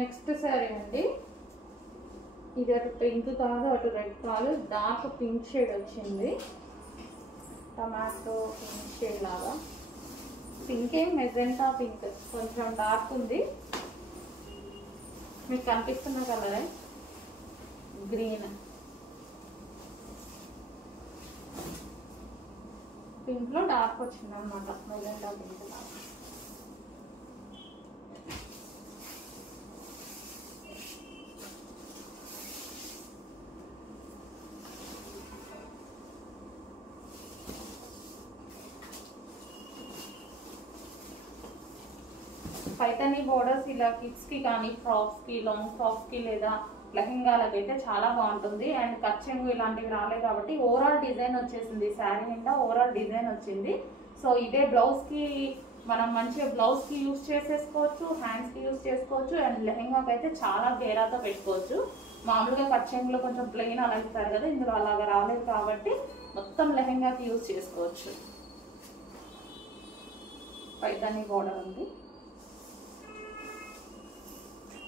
Next sari అండి, ఇది అటు పింక్ కాదు అటు రెడ్ కాదు, డార్క్ పింక్ షేడ్ వచ్చింది, టమాటో పింక్ షేడ్ లాగా. పింక్ ఏం మెజెంటా పింక్, కొంచెం డార్క్ ఉంది. మీకు కనిపిస్తున్న కలరే గ్రీన్, పింక్లో డార్క్ వచ్చింది అనమాట, మెజెంటా పింక్ లాగా. పైతాని బోర్డర్స్ ఇలా కిడ్స్కి కానీ ఫ్రాక్స్కి, లాంగ్ ఫ్రాక్స్కి లేదా లెహెంగాలకి అయితే చాలా బాగుంటుంది. అండ్ కచ్చెంగు ఇలాంటివి రాలేదు కాబట్టి ఓవరాల్ డిజైన్ వచ్చేసింది, శారీ నిండా ఓవరాల్ డిజైన్ వచ్చింది. సో ఇదే బ్లౌజ్కి మనం మంచిగా బ్లౌజ్కి యూజ్ చేసేసుకోవచ్చు, హ్యాండ్స్కి యూజ్ చేసుకోవచ్చు. అండ్ లెహెంగాకి అయితే చాలా గేరాతో పెట్టుకోవచ్చు. మామూలుగా కచ్చెంగులో కొంచెం ప్లెయిన్ అలా ఇస్తారు కదా, ఇందులో అలాగా రాలేదు కాబట్టి మొత్తం లెహెంగాకి యూజ్ చేసుకోవచ్చు. పైతాని బోర్డర్ ఉంది.